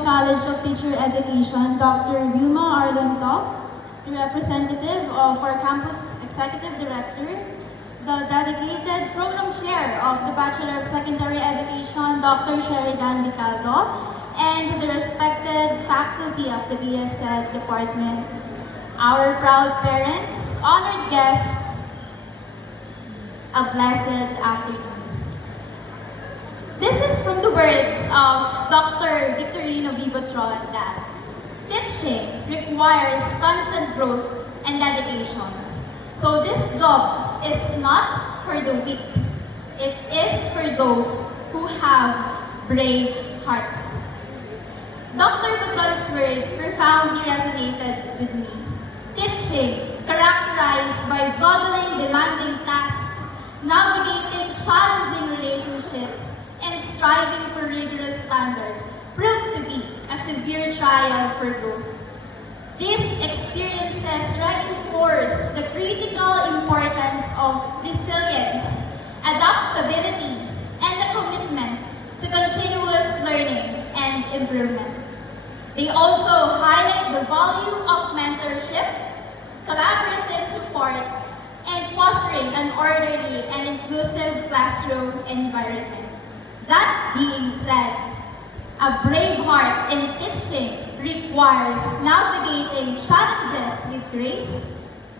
the College of Teacher Education, Dr. Wilma Arlontok, the representative of our campus executive director, the dedicated program chair of the Bachelor of Secondary Education, Dr. Sheridan Vicaldo, and to the respected faculty of the BSED department, our proud parents, honored guests, a blessed afternoon. This is from the words of Dr. Victorino Vivotron that teaching requires constant growth and dedication. So this job is not for the weak. It is for those who have brave hearts. Dr. Vivotron's words profoundly resonated with me. Teaching, characterized by juggling demanding tasks, navigating challenging relationships, and striving for rigorous standards, proved to be a severe trial for growth. These experiences reinforce the critical importance of resilience, adaptability, and the commitment to continuous learning and improvement. They also highlight the value of mentorship, collaborative support, and fostering an orderly and inclusive classroom environment. That being said, a brave heart in teaching requires navigating challenges with grace,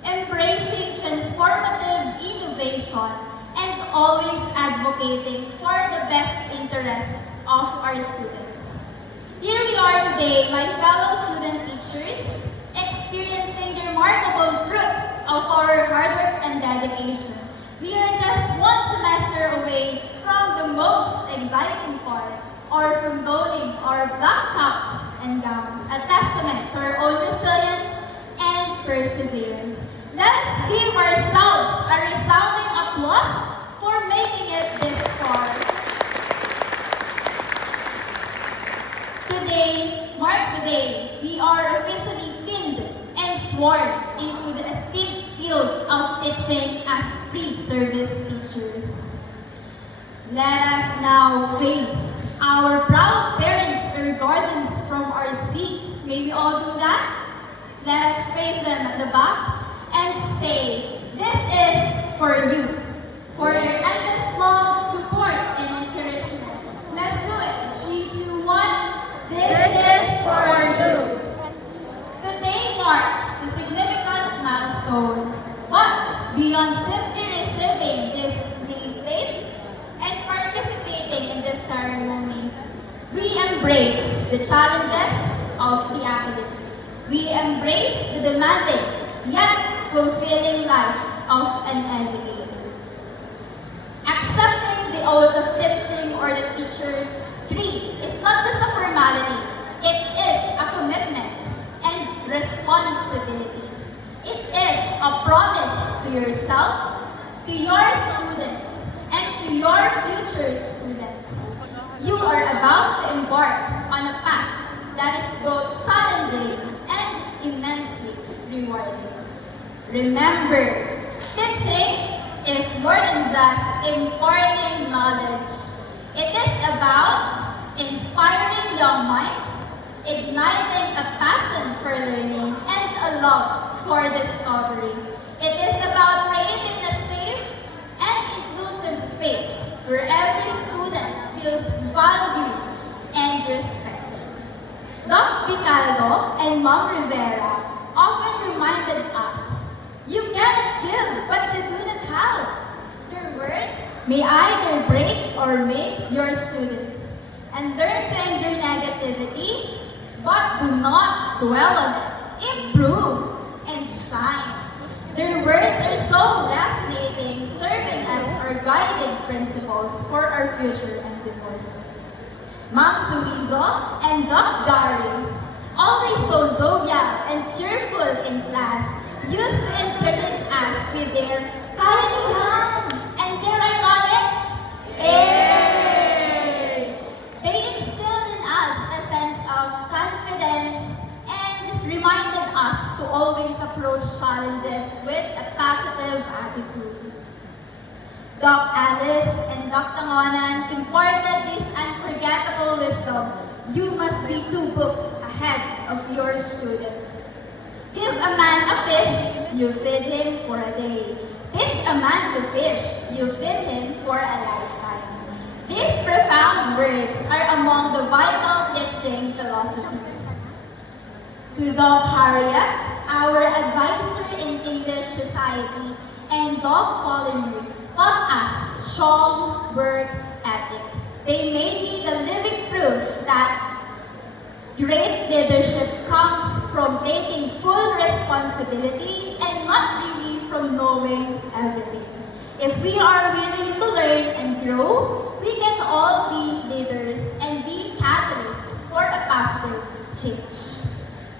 embracing transformative innovation, and always advocating for the best interests of our students. Here we are today, my fellow student teachers, experiencing the remarkable fruit of our hard work and dedication. We are just one semester away from the most exciting part, or from donning our black caps and gowns, a testament to our own resilience and perseverance. Let us give ourselves a resounding applause for making it this far. Today marks the day we are officially pinned and sworn into the esteemed field of teaching as pre-service teachers. Let us now face our proud parents or guardians from our seats. May we all do that? Let us face them at the back and say, this is for you, for your endless love, support, and encouragement. Let's do it. 3, 2, 1. This is for you. Today marks the significant milestone, but beyond simply receiving this nameplate and participating in this ceremony, we embrace the challenges of the academy. We embrace the demanding yet fulfilling life of an educator. Accepting the oath of teaching or the teacher's creed is not just a formality, it is a commitment and responsibility. It is a promise to yourself, to your students, and to your future students. You are about to embark on a path that is both challenging and immensely rewarding. Remember, teaching is more than just imparting knowledge. It is about inspiring young minds, igniting a passion for learning, and a love for discovery. It is about creating a safe and inclusive space where every student feels valued and respected. Doc Vicaldo and Mom Rivera often reminded us, you cannot give what you do not have. Your words may either break or make your students, and learn to endure negativity, but do not dwell on it. Improve and shine. Their words are so resonating, serving as our guiding principles for our future endeavors. Ma'am Suizo and Doc Gary, always so jovial and cheerful in class, used to encourage us with their "Kaya niyo yan!" and their iconic "Hey!" They instilled in us a sense of confidence and reminded us to always approach challenges with a positive attitude. Doc Alice and Doc Tangonan imparted this unforgettable wisdom you must be 2 books ahead of your student. Give a man a fish, you feed him for a day. Teach a man to fish, you feed him for a lifetime. These profound words are among the vital teaching philosophies. To Doc Harriet, our advisor in English Society, and Doc Polymer taught us strong work ethic. They made me the living proof that great leadership comes from taking full responsibility and not really from knowing everything. If we are willing to learn and grow, we can all be leaders and be catalysts for a positive change.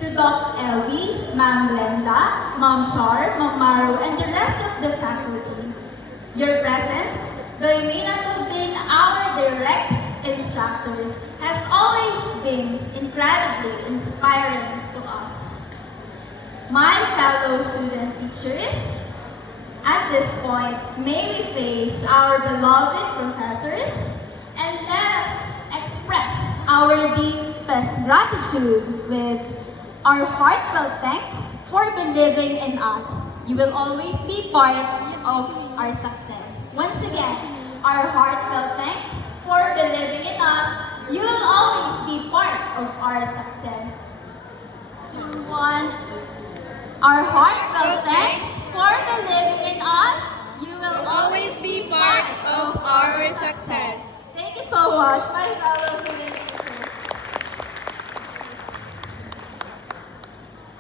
To Doc Elvie, Ma'am Glenda, Ma'am Char, Ma'am Maru, and the rest of the faculty, your presence, though you may not have been our direct instructors, has always been incredibly inspiring to us. My fellow student teachers, at this point, may we face our beloved professors and let us express our deepest gratitude with our heartfelt thanks for believing in us. You will always be part of our success. Once again, our heartfelt thanks for believing in us. You will always be part of our success. 2, 1. Our heartfelt thanks for believing in us. You will always be part of our success. Thank you so much, my fellow student teachers.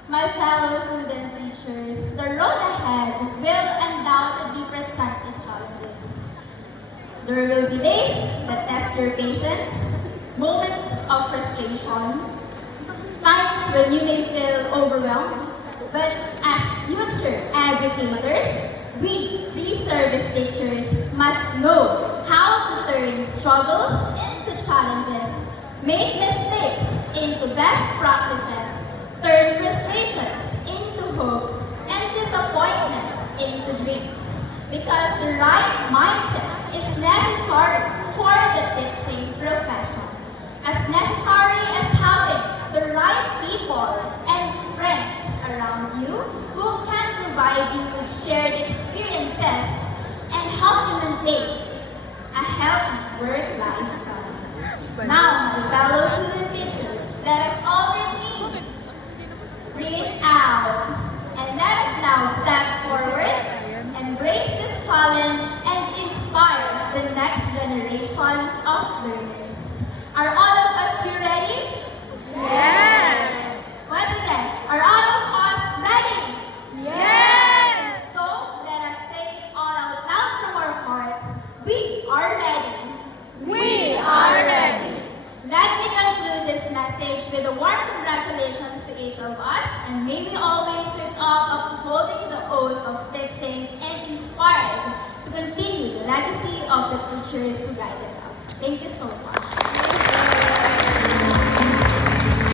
My fellow student teachers, the road ahead will undoubtedly present its challenges. There will be days that test your patience, moments of frustration, times when you may feel overwhelmed. But as future educators, we pre-service teachers must know how to turn struggles into challenges, make mistakes into best practices, turn frustrations into hopes, and disappointments into dreams. Because the right mindset is necessary for the teaching profession. As necessary as having the right people and friends around you who can provide you with shared experiences and help you maintain a healthy work-life balance. Now, my fellow student teachers, let us all breathe out, and let us now step forward, embrace this challenge, and inspire the next generation of learners. Are all of us here ready? Yes! Once again, are all of us ready? Yes! So, let us say it all out loud from our hearts. We are ready. We are ready. Let me conclude this message with a warm congratulations to each of us, and may we always wake up upholding the oath of teaching and inspired to continue the legacy of the teachers who guided us. Thank you so much.